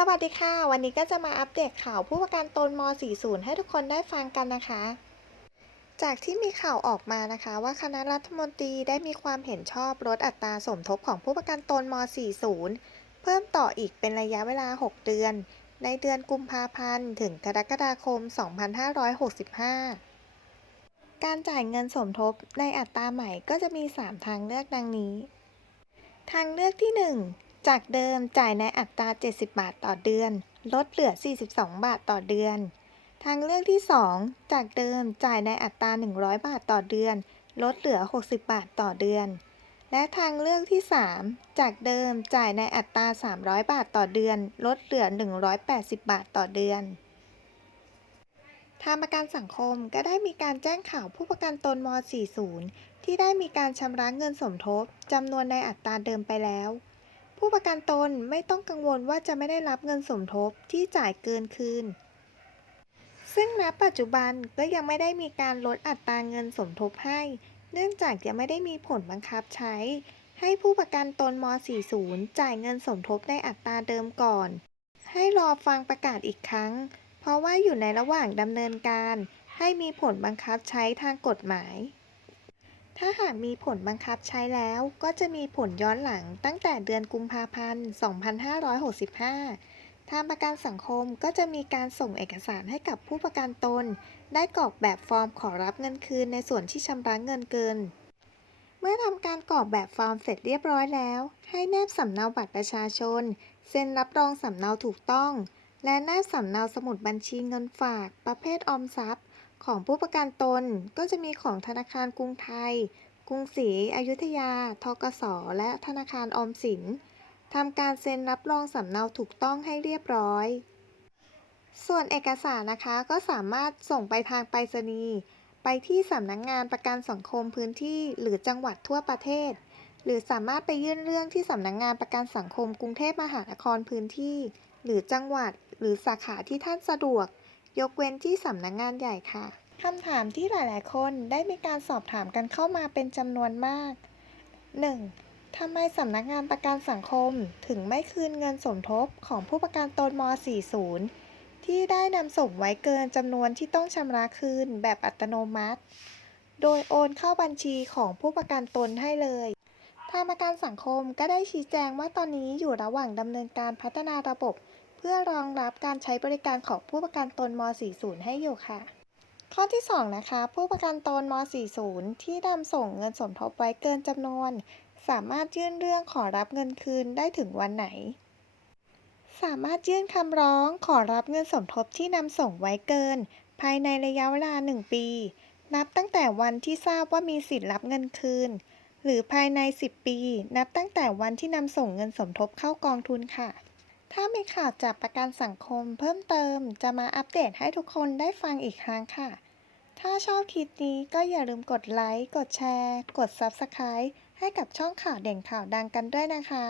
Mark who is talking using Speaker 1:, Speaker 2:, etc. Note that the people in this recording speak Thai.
Speaker 1: สวัสดีค่ะ วันนี้ก็จะมาอัปเดตข่าวผู้ประกันตนม .40 ให้ทุกคนได้ฟังกันนะคะ จากที่มีข่าวออกมานะคะ ว่าคณะรัฐมนตรีได้มีความเห็นชอบลดอัตราสมทบของผู้ประกันตนม .40 เพิ่มต่ออีกเป็นระยะเวลา 6 เดือน ในเดือนกุมภาพันธ์ถึงกรกฎาคม 2565 การจ่ายเงินสมทบในอัตราใหม่ก็จะมี 3 ทางเลือกดังนี้ ทางเลือกที่ 1 จากเดิมจ่ายในอัตรา70 บาทต่อเดือน ลดเหลือ 42 บาทต่อเดือน ทางเลือกที่ 2 จากเดิมจ่ายในอัตรา 100 บาทต่อเดือน ลดเหลือ 60 บาทต่อเดือน และทางเลือกที่ 3 จากเดิมจ่ายในอัตรา 300 บาทต่อเดือน ลดเหลือ 180 บาทต่อเดือนทางประกันสังคมก็ได้มีการแจ้งข่าวผู้ประกันตนม .40 ที่ได้มีการชำระเงินสมทบจำนวนในอัตราเดิมไปแล้ว ผู้ประกันตนไม่ต้องกังวลว่าจะไม่ได้รับเงินสมทบที่จ่ายเกินคืน ซึ่งณปัจจุบันก็ยังไม่ได้มีการลดอัตราเงินสมทบให้ เนื่องจากยังไม่ได้มีผลบังคับใช้ ให้ผู้ประกันตนม .40 จ่ายเงินสมทบในอัตราเดิมก่อน ให้รอฟังประกาศอีกครั้ง เพราะว่าอยู่ในระหว่างดำเนินการ ให้มีผลบังคับใช้ทางกฎหมาย ถ้าหากมีผลบังคับใช้แล้วก็จะมีผลย้อนหลังตั้งแต่เดือนกุมภาพันธ์ 2565 ทางประกันสังคมก็จะมีการส่งเอกสารให้กับผู้ประกันตน ได้กรอกแบบฟอร์มขอรับเงินคืนในส่วนที่ชำระเงินเกิน เมื่อทำการกรอกแบบฟอร์มเสร็จเรียบร้อยแล้ว ให้แนบสำเนาบัตรประชาชน เซ็นรับรองสำเนาถูกต้อง และแนบสำเนาสมุดบัญชีเงินฝาก ประเภทออมทรัพย์ ของผู้ประกันตนก็จะมีของธนาคารกรุงไทย กรุงศรีอยุธยา ทกส และธนาคารออมสินทำการเซ็นรับรองสำเนาถูกต้องให้เรียบร้อย ส่วนเอกสารนะคะก็สามารถส่งไปทางไปรษณีย์ไปที่สำนักงงานประกันสังคมพื้นที่หรือจังหวัดทั่วประเทศ หรือสามารถไปยื่นเรื่องที่สำนักงงานประกันสังคมกรุงเทพมหานครพื้นที่ หรือจังหวัดหรือสาขาที่ท่านสะดวก ยกเว้นที่สำนักงงานใหญ่ค่ะคำถามที่หลาย ๆ คนได้มีการสอบถามกันเข้ามาเป็นจำนวนมาก 1. ทำไมสำนักงานประกันสังคมถึงไม่คืนเงินสมทบของผู้ประกันตนม .40 ที่ได้นำส่งไว้เกินจำนวนที่ต้องชำระคืนแบบอัตโนมัติ โดยโอนเข้าบัญชีของผู้ประกันตนให้เลยทางประกันสังคมก็ได้ชี้แจงว่าตอนนี้อยู่ระหว่างดำเนินการพัฒนาระบบ เพื่อรองรับการใช้บริการของผู้ประกันตนม .40 ให้อยู่ค่ะ ข้อที่ 2 นะคะ ผู้ประกันตนม .40 ที่นำส่งเงินสมทบไว้เกินจำนวน สามารถยื่นเรื่องขอรับเงินคืนได้ถึงวันไหน สามารถยื่นคำร้องขอรับเงินสมทบที่นำส่งไว้เกิน ภายในระยะเวลา 1 ปี นับตั้งแต่วันที่ทราบว่ามีสิทธิ์รับเงินคืน หรือภายใน 10 ปี นับตั้งแต่วันที่นำส่งเงินสมทบเข้ากองทุนค่ะ ถ้ามีข่าวจากประกันสังคมเพิ่มเติมจะมาอัปเดตให้ทุกคนได้ฟังอีกครั้งค่ะ ถ้าชอบคลิปนี้ก็อย่าลืมกดไลค์ กดแชร์ กด Subscribe ให้กับช่องข่าวเด่นข่าวดังกันด้วยนะคะ